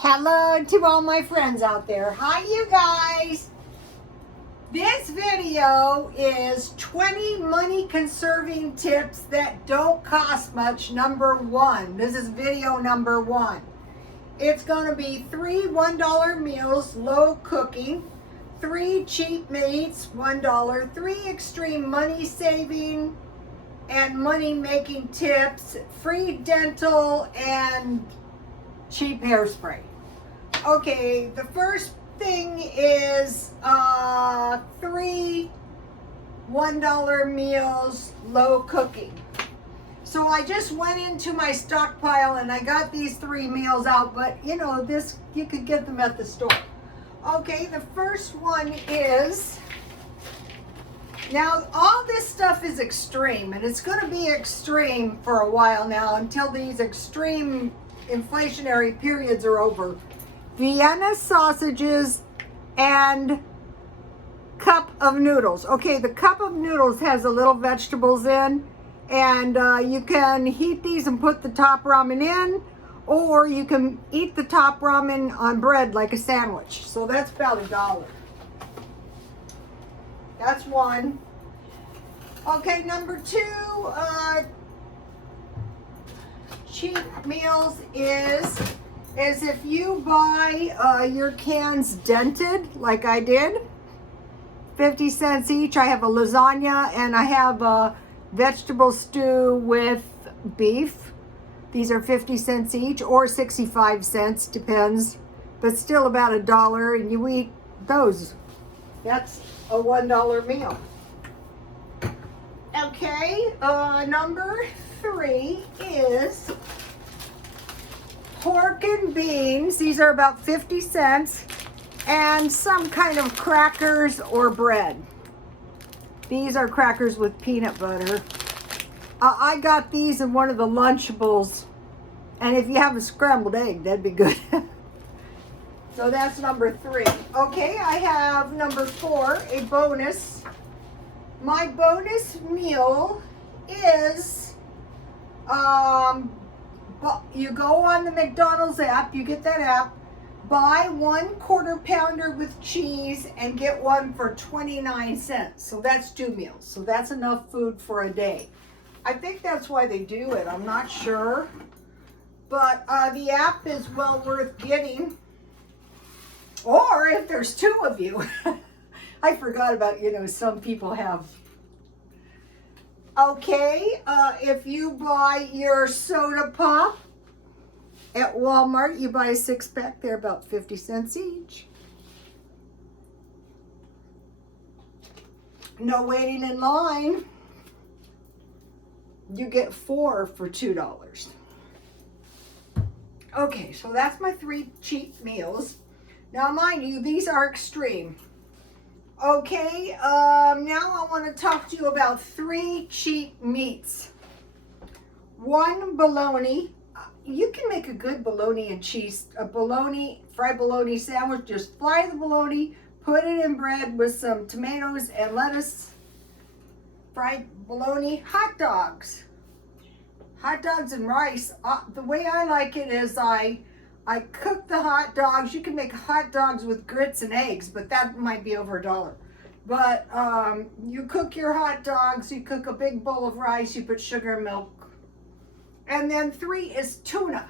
Hello to all my friends out there. Hi, you guys. This video is 20 money conserving tips that don't cost much, number one. This is video number one. It's going to be 3 $1 meals, low cooking, 3 cheap meats, $1, 3 extreme money saving and money making tips, free dental, and cheap hairspray. Okay, the first thing is 3 $1 meals, low cooking. So I just went into my stockpile and I got these 3 meals out, but you know, this, you could get them at the store. Okay, the first one is, now all this stuff is extreme, and it's going to be extreme for a while now until these extreme inflationary periods are over. Vienna sausages and cup of noodles. Okay, the cup of noodles has a little vegetables in, and you can heat these and put the top ramen in, or you can eat the top ramen on bread like a sandwich. So that's about $1. That's one. Okay, number two, cheap meals is if you buy your cans dented, like I did, 50 cents each. I have a lasagna and I have a vegetable stew with beef. These are 50 cents each, or 65 cents, depends, but still about $1, and you eat those. That's a $1 meal. Okay, number 3 is pork and beans. These are about 50 cents, and some kind of crackers or bread. These are crackers with peanut butter. I got these in one of the Lunchables, and if you have a scrambled egg, that'd be good. So that's number 3. Okay, I have number 4, a bonus. My bonus meal is, you go on the McDonald's app, you get that app, buy 1 quarter pounder with cheese and get one for 29 cents. So that's 2 meals. So that's enough food for a day. I think that's why they do it. I'm not sure. But the app is well worth getting. Or if there's 2 of you. I forgot about, some people have. Okay, if you buy your soda pop at Walmart, you buy a 6-pack, they're about 50 cents each. No waiting in line. You get 4 for $2. Okay, so that's my 3 cheap meals. Now, mind you, these are extreme. Okay, now I want to talk to you about 3 cheap meats. 1 bologna. You can make a good bologna and cheese, fried bologna sandwich. Just fry the bologna, put it in bread with some tomatoes and lettuce. Fried bologna. Hot dogs. Hot dogs and rice. The way I like it is I cook the hot dogs. You can make hot dogs with grits and eggs, but that might be over $1. But you cook your hot dogs, you cook a big bowl of rice, you put sugar and milk. And then 3 is tuna.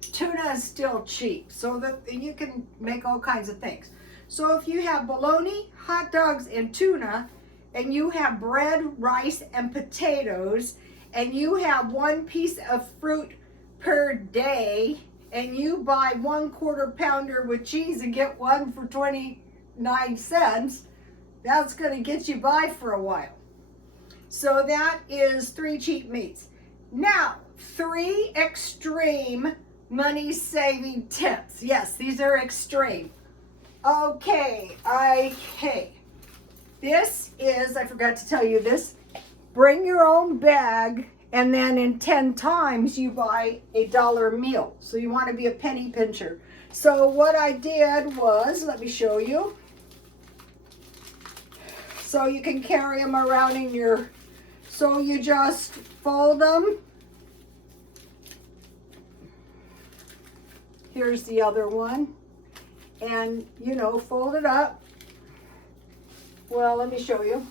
Tuna is still cheap, so that you can make all kinds of things. So if you have bologna, hot dogs, and tuna, and you have bread, rice, and potatoes, and you have 1 piece of fruit per day, and you buy 1 quarter pounder with cheese and get one for 29 cents, that's going to get you by for a while. So that is 3 cheap meats. Now, 3 extreme money saving tips. Yes, these are extreme. Okay, this is, I forgot to tell you this, bring your own bag, and then in 10 times you buy a $1 meal. So you want to be a penny pincher. So what I did was, let me show you. So you can carry them around in your, so you just fold them Here's the other one. And, you know, fold it up. Well, let me show you.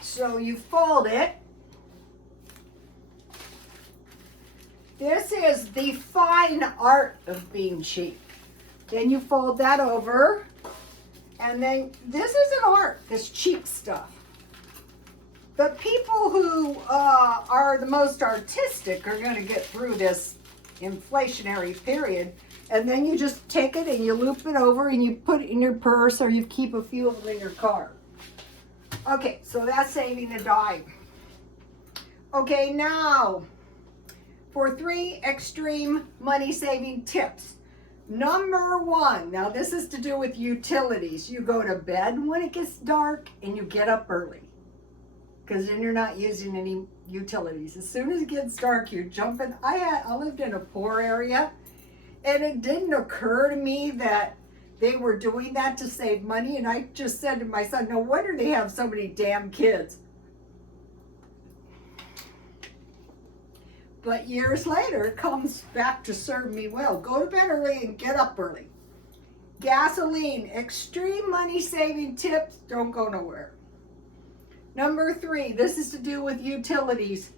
So you fold it. This is the fine art of being cheap. Then you fold that over. And then this is an art, this cheap stuff. The people who are the most artistic are going to get through this inflationary period. And then you just take it and you loop it over and you put it in your purse, or you keep a few of them in your car. Okay, so that's saving a dime. Okay, now for 3 extreme money saving tips. Number 1, now this is to do with utilities. You go to bed when it gets dark and you get up early, because then you're not using any utilities. As soon as it gets dark, you're jumping. I lived in a poor area, and it didn't occur to me that they were doing that to save money. And I just said to my son, no wonder they have so many damn kids. But years later, it comes back to serve me well. Go to bed early and get up early. Gasoline, extreme money saving tips, don't go nowhere. Number 3, this is to do with utilities.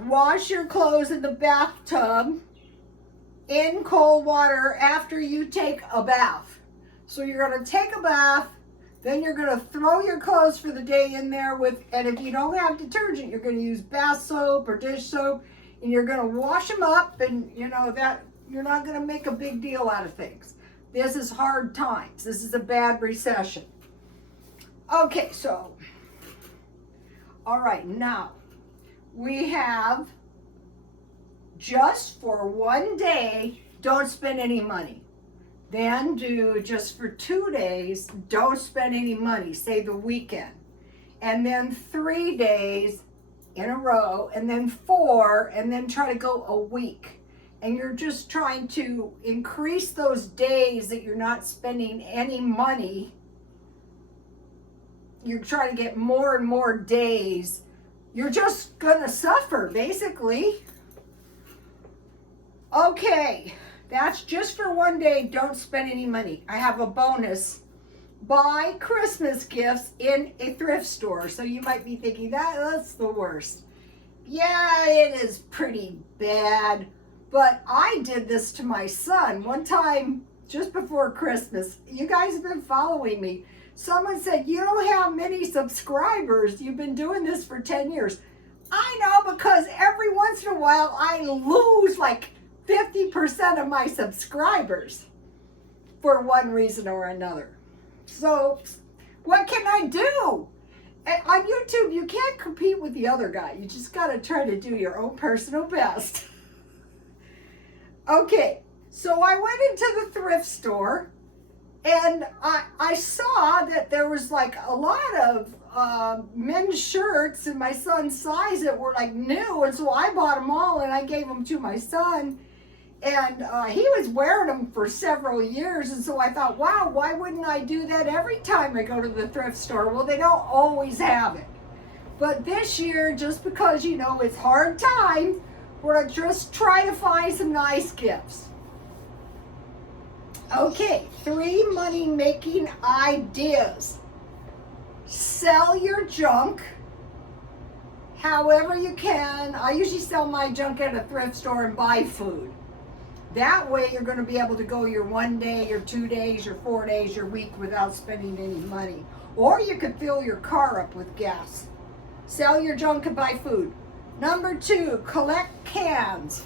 Wash your clothes in the bathtub in cold water after you take a bath. So you're going to take a bath, then you're going to throw your clothes for the day in there with, and if you don't have detergent, you're going to use bath soap or dish soap, and you're going to wash them up, and you know that you're not going to make a big deal out of things. This is hard times. This is a bad recession. Okay, so, all right, now we have just for one day, don't spend any money. Then do just for 2 days, don't spend any money, say the weekend. And then 3 days in a row, and then 4, and then try to go a week. And you're just trying to increase those days that you're not spending any money. You're trying to get more and more days. You're just gonna suffer, basically. Okay. That's just for one day. Don't spend any money. I have a bonus. Buy Christmas gifts in a thrift store. So you might be thinking, that's the worst. Yeah, it is pretty bad. But I did this to my son one time just before Christmas. You guys have been following me. Someone said, you don't have many subscribers. You've been doing this for 10 years. I know, because every once in a while I lose like 50% of my subscribers for one reason or another. So what can I do? On YouTube, you can't compete with the other guy. You just got to try to do your own personal best. Okay, so I went into the thrift store, and I saw that there was like a lot of men's shirts in my son's size that were like new, and so I bought them all and I gave them to my son. And he was wearing them for several years, and so I thought, wow, why wouldn't I do that every time I go to the thrift store? Well, they don't always have it. But this year, just because, you know, it's hard time, we're going to just try to find some nice gifts. Okay, 3 money-making ideas. Sell your junk however you can. I usually sell my junk at a thrift store and buy food. That way you're going to be able to go your 1 day, your 2 days, your 4 days, your week without spending any money. Or you could fill your car up with gas. Sell your junk and buy food. Number 2, collect cans.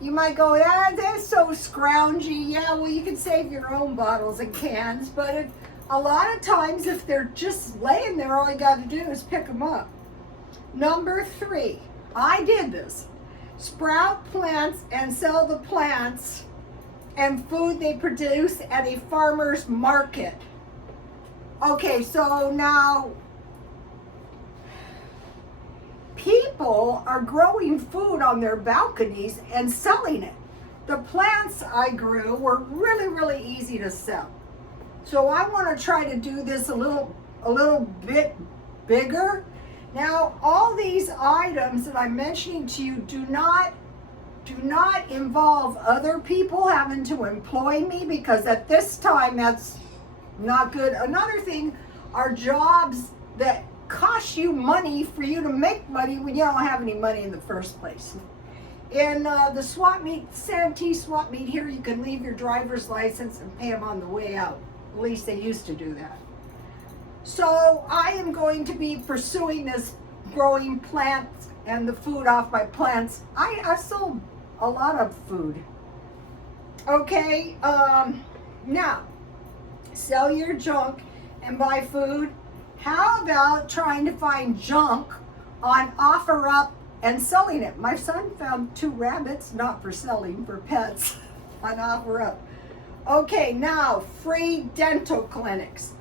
You might go, that's so scroungy. Yeah, well, you can save your own bottles and cans, but a lot of times if they're just laying there, all you got to do is pick them up. Number 3, I did this. Sprout plants and sell the plants and food they produce at a farmer's market. Okay, so now people are growing food on their balconies and selling it. The plants I grew were really, really easy to sell. So I want to try to do this a little bit bigger. Now, all these items that I'm mentioning to you do not Do not involve other people having to employ me, because at this time that's not good. Another thing are jobs that cost you money for you to make money when you don't have any money in the first place. In the swap meet, Santee swap meet here, you can leave your driver's license and pay them on the way out. At least they used to do that. So I am going to be pursuing this growing plants and the food off my plants. I sold a lot of food. Okay, now, sell your junk and buy food. How about trying to find junk on OfferUp and selling it? My son found 2 rabbits, not for selling, for pets, on OfferUp. Okay, now, free dental clinics.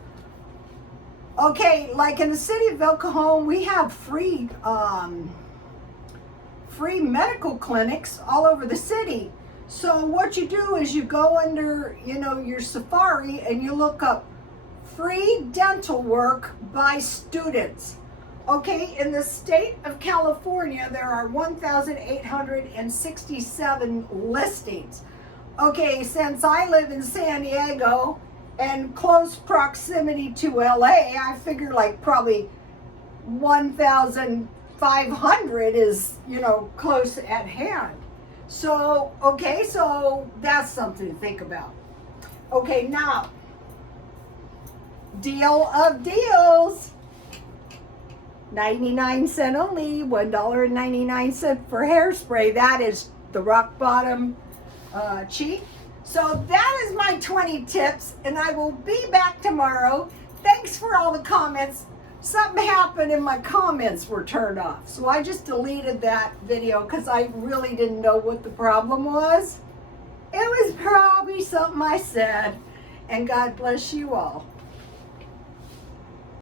Okay, like in the city of El Cajon, we have free medical clinics all over the city. So what you do is you go under, your Safari, and you look up free dental work by students. Okay, in the state of California, there are 1,867 listings. Okay, since I live in San Diego and close proximity to LA, I figure like probably 1,500 is, close at hand. So, okay, so that's something to think about. Okay, now, deal of deals. 99 cents only, $1.99 for hairspray. That is the rock bottom cheap. So that is my 20 tips, and I will be back tomorrow. Thanks for all the comments. Something happened and my comments were turned off. So I just deleted that video because I really didn't know what the problem was. It was probably something I said. And God bless you all.